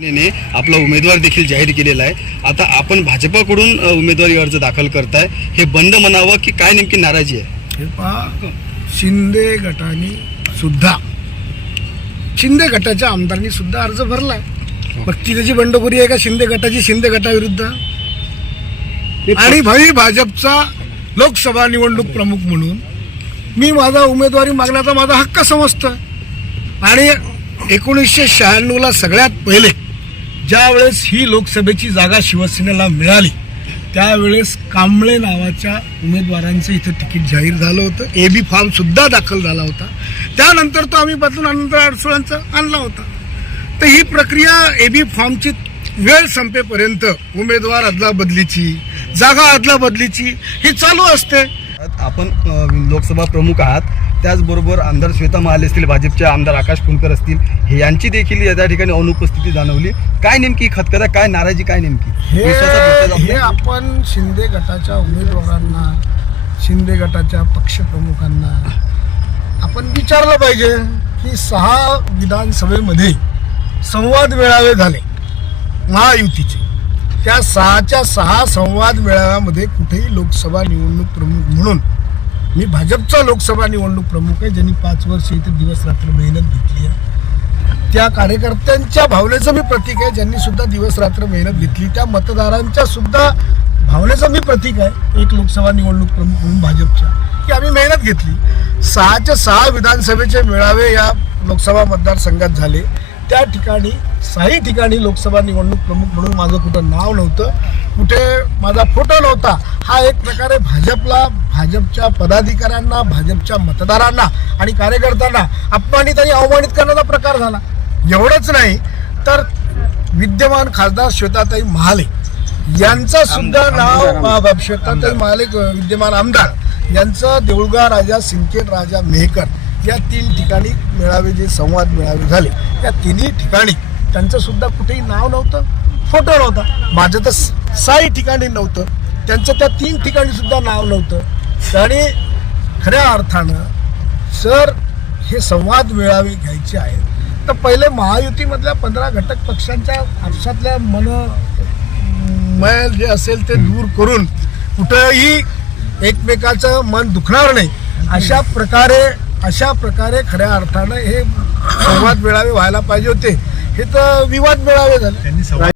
ने आपला उमेदवार देखील जाहीर केलेला आहे. आता आपण भाजपाकडून उमेदवारी अर्ज दाखल करताय. हे बंद म्हणावं की काय नेमकी नाराजी आहे? हे पहा शिंदे गटाने सुद्धा शिंदे गटाच्या आमदारांनी सुद्धा अर्ज भरलाय. मग ती त्याची बंडखोरी आहे का शिंदे गटाची शिंदे गटाविरुद्ध? आणि भाई भाजपचा लोकसभा निवडणूक प्रमुख म्हणून मी माझा उमेदवारी मागण्याचा माझा हक्क समजतोय. आणि एकोणीसशे शहाण्णवला सगळ्यात पहिले ज्यावेळेस ही लोकसभेची जागा शिवसेनेला मिळाली त्यावेळेस कांबळे नावाच्या उमेदवारांचं इथं तिकीट जाहीर झालं होतं. ए बी फॉर्मसुद्धा दाखल झाला होता. त्यानंतर तो आम्ही बदलून अनंत अडसुळांचा आणला होता. तर ही प्रक्रिया ए बी फॉर्मची वेळ संपेपर्यंत उमेदवार अदलाबदलीची जागा अदलाबदलीची ही चालू असते. आपण लोकसभा प्रमुख आहात. त्याचबरोबर आमदार श्वेता महाले असतील भाजपचे आमदार आकाश फुंडकर असतील हे यांची देखील या त्या ठिकाणी अनुपस्थिती जाणवली. काय नेमकी खतखता काय नाराजी काय नेमकी? हे? आपण शिंदे गटाच्या उमेदवारांना शिंदे गटाच्या पक्षप्रमुखांना आपण विचारलं पाहिजे की सहा विधानसभेमध्ये संवाद मेळावे झाले महायुतीचे. त्या सहाच्या सहा संवाद मेळाव्यामध्ये कुठेही लोकसभा निवडणूक प्रमुख म्हणून मी भाजपचा लोकसभा निवडणूक प्रमुख आहे ज्यांनी पाच वर्ष इथे दिवस रात्र मेहनत घेतली आहे. त्या कार्यकर्त्यांच्या भावनेचं मी प्रतीक आहे ज्यांनी सुद्धा दिवस रात्र मेहनत घेतली. त्या मतदारांच्या सुद्धा भावनेचं मी प्रतीक आहे एक लोकसभा निवडणूक प्रमुख म्हणून भाजपच्या की आम्ही मेहनत घेतली. सहाच्या सहा विधानसभेचे मेळावे या लोकसभा मतदारसंघात झाले. त्या ठिकाणी सहाही ठिकाणी लोकसभा निवडणूक प्रमुख म्हणून माझं कुठं नाव नव्हतं कुठे माझा फोटो नव्हता. हा एक प्रकारे भाजपला भाजपच्या पदाधिकाऱ्यांना भाजपच्या मतदारांना आणि कार्यकर्त्यांना अपमानित आणि अवमानित करण्याचा प्रकार झाला. एवढंच नाही तर विद्यमान खासदार श्वेताताई महाले यांचं सुद्धा नाव श्वेताताई महाले विद्यमान आमदार यांचं देऊळगा राजा सिंदखेड राजा मेहकर या तीन ठिकाणी मेळावे जे संवाद मेळावे झाले या तिन्ही ठिकाणी त्यांचं सुद्धा कुठेही नाव नव्हतं फोटो नव्हता. माझं तर साई ठिकाणी नव्हतं त्यांचं त्या तीन ठिकाणी सुद्धा नाव नव्हतं. आणि खऱ्या अर्थानं सर हे संवाद मेळावे घ्यायचे आहेत तर पहिले महायुतीमधल्या पंधरा घटक पक्षांच्या आपसातल्या मन मैल जे असेल ते दूर करून कुठंही एकमेकाचं मन दुखणार नाही अशा प्रकारे अशा प्रकारे खऱ्या अर्थानं हे संवाद मेळावे व्हायला पाहिजे होते. हे तर विवाद मेळावे झाले.